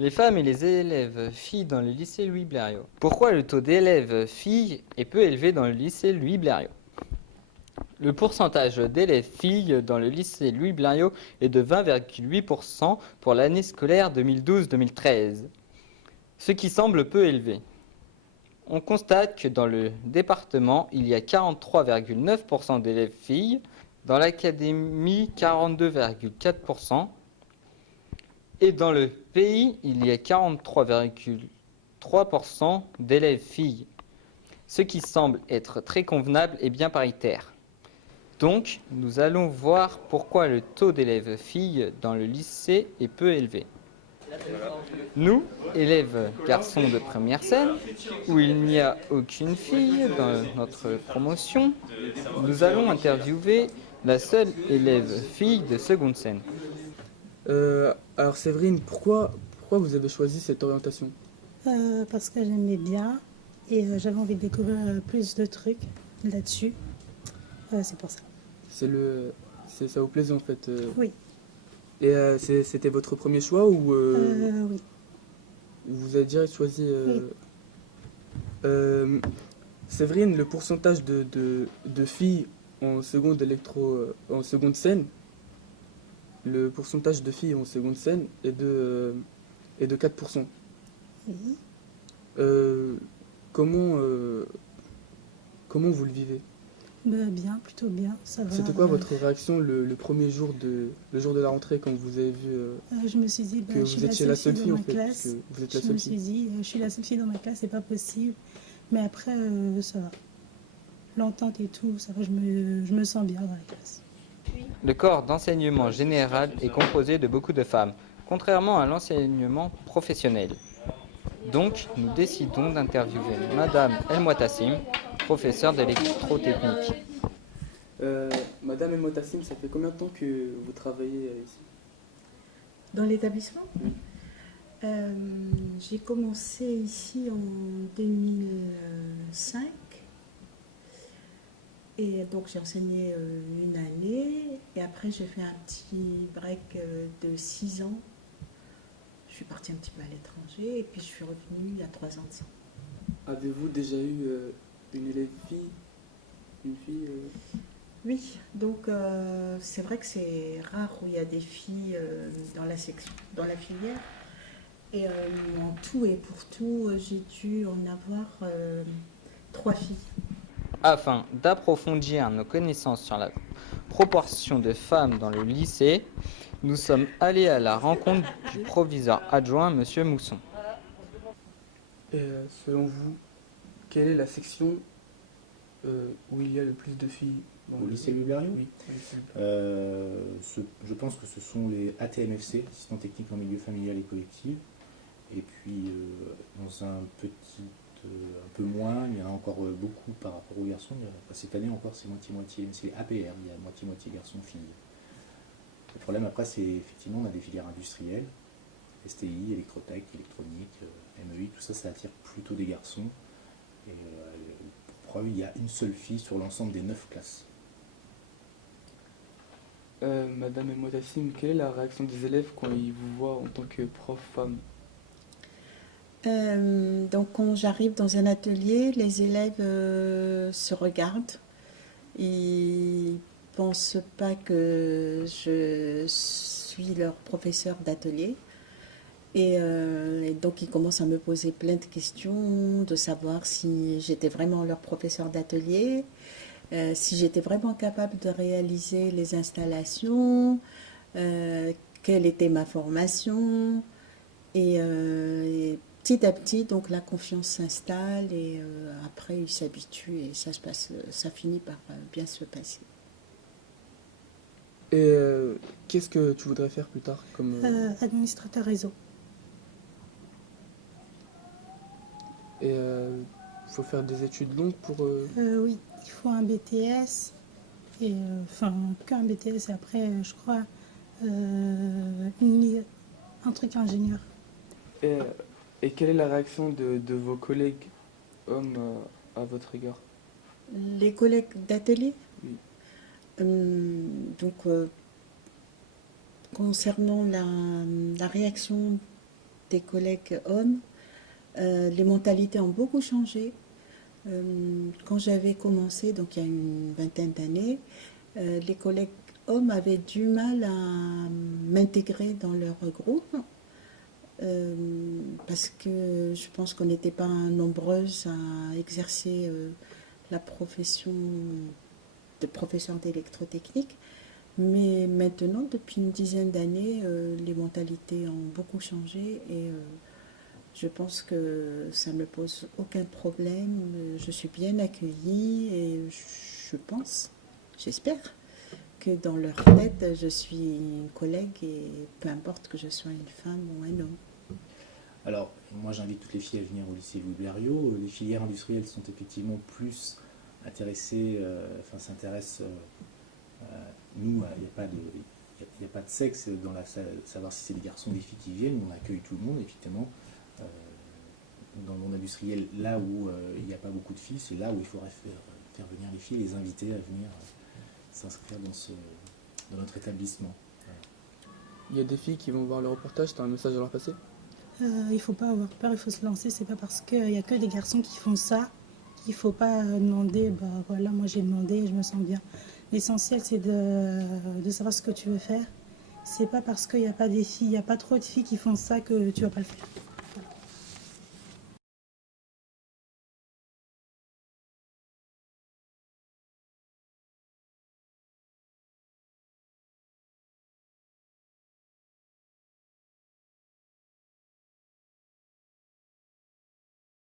Les femmes et les élèves filles dans le lycée Louis Blériot. Pourquoi le taux d'élèves filles est peu élevé dans le lycée Louis Blériot? Le pourcentage d'élèves filles dans le lycée Louis Blériot est de 20,8% pour l'année scolaire 2012-2013, ce qui semble peu élevé. On constate que dans le département, il y a 43,9% d'élèves filles, dans l'académie 42,4%, et dans le pays, il y a 43,3% d'élèves filles, ce qui semble être très convenable et bien paritaire. Donc, nous allons voir pourquoi le taux d'élèves filles dans le lycée est peu élevé. Nous, élèves garçons de première scène, où il n'y a aucune fille dans notre promotion, nous allons interviewer la seule élève fille de seconde scène. Alors Séverine, pourquoi vous avez choisi cette orientation? Parce que j'aimais bien et j'avais envie de découvrir plus de trucs là-dessus. C'est pour ça. Ça vous plaisait en fait. Oui. Et c'était votre premier choix ou Oui. vous avez direct choisi Oui. Séverine, le pourcentage de filles en seconde en seconde scène, le pourcentage de filles en seconde scène est de 4%. Oui. Comment comment vous le vivez? Bien, plutôt bien. Ça va. C'était quoi votre réaction le premier jour le jour de la rentrée quand vous avez vu Je me suis dit, que je suis vous étiez la seule fille dans en ma fait, classe. parce que vous êtes la Je seule me suis fille. dit, je suis la seule fille dans ma classe, c'est pas possible. Mais après, ça va. L'entente et tout, ça va, je me sens bien dans la classe. Le corps d'enseignement général est composé de beaucoup de femmes, contrairement à l'enseignement professionnel. Donc, nous décidons d'interviewer Madame El Mouatassim, professeure d'électrotechnique. Madame El Motassim, ça fait combien de temps que vous travaillez ici? Dans l'établissement, Oui. j'ai commencé ici en 2005 et donc j'ai enseigné une année et après j'ai fait un petit break de 6 ans. Je suis partie un petit peu à l'étranger et puis je suis revenue il y a 3 ans de ça. Avez-vous déjà eu une élève fille? Une fille Oui, donc c'est vrai que c'est rare où il y a des filles dans la section, dans la filière. Et en tout et pour tout, j'ai dû en avoir 3 filles. Afin d'approfondir nos connaissances sur la proportion de femmes dans le lycée, nous sommes allés à la rencontre du proviseur adjoint, Monsieur Mousson. selon vous, quelle est la section où il y a le plus de filles Au lycée Louis Blériot? Oui, au lycée Louis. Je pense que ce sont les ATMFC, assistants techniques en milieu familial et collectif. Et puis, dans un peu moins, il y en a encore beaucoup par rapport aux garçons. Cette année encore, c'est moitié-moitié, c'est les APR, il y a moitié-moitié garçons-filles. Le problème après, c'est effectivement, on a des filières industrielles, STI, électrotech, électronique, MEI, tout ça, ça attire plutôt des garçons. Et pour preuve, il y a une seule fille sur l'ensemble des 9 classes. Madame El Motassim, quelle est la réaction des élèves quand ils vous voient en tant que prof femme? Donc quand j'arrive dans un atelier, les élèves se regardent. Ils pensent pas que je suis leur professeur d'atelier. Et donc ils commencent à me poser plein de questions, de savoir si j'étais vraiment leur professeur d'atelier, si j'étais vraiment capable de réaliser les installations, quelle était ma formation. Et petit à petit, donc la confiance s'installe et après ils s'habituent et ça finit par bien se passer. Et qu'est-ce que tu voudrais faire plus tard comme Administrateur réseau. Et faut faire des études longues pour Oui, il faut un BTS. Et qu'un BTS et après, je crois, un truc ingénieur. et quelle est la réaction de vos collègues hommes à votre égard? Les collègues d'atelier, Oui. donc concernant la réaction des collègues hommes, les mentalités ont beaucoup changé. Quand j'avais commencé, donc il y a une vingtaine d'années, les collègues hommes avaient du mal à m'intégrer dans leur groupe parce que je pense qu'on n'était pas nombreuses à exercer la profession de professeur d'électrotechnique. Mais maintenant, depuis une dizaine d'années, les mentalités ont beaucoup changé et je pense que ça ne me pose aucun problème. Je suis bien accueillie et je pense, j'espère, que dans leur tête, je suis une collègue et peu importe que je sois une femme ou un homme. Alors, moi j'invite toutes les filles à venir au lycée Louis Blériot. Les filières industrielles sont effectivement plus intéressées, s'intéressent. Nous, il n'y a pas de sexe dans savoir si c'est des garçons ou des filles qui viennent. On accueille tout le monde, effectivement. Dans le monde industriel, là où il n'y a pas beaucoup de filles, c'est là où il faudrait faire venir les filles, les inviter à venir s'inscrire dans notre établissement. Voilà. Il y a des filles qui vont voir le reportage, tu as un message à leur passer? Il ne faut pas avoir peur, il faut se lancer. C'est pas parce qu'il n'y a que des garçons qui font ça qu'il ne faut pas demander. Bah voilà, moi j'ai demandé et je me sens bien. L'essentiel c'est de savoir ce que tu veux faire. C'est pas parce qu'il n'y a pas des filles, il n'y a pas trop de filles qui font ça que tu vas pas le faire.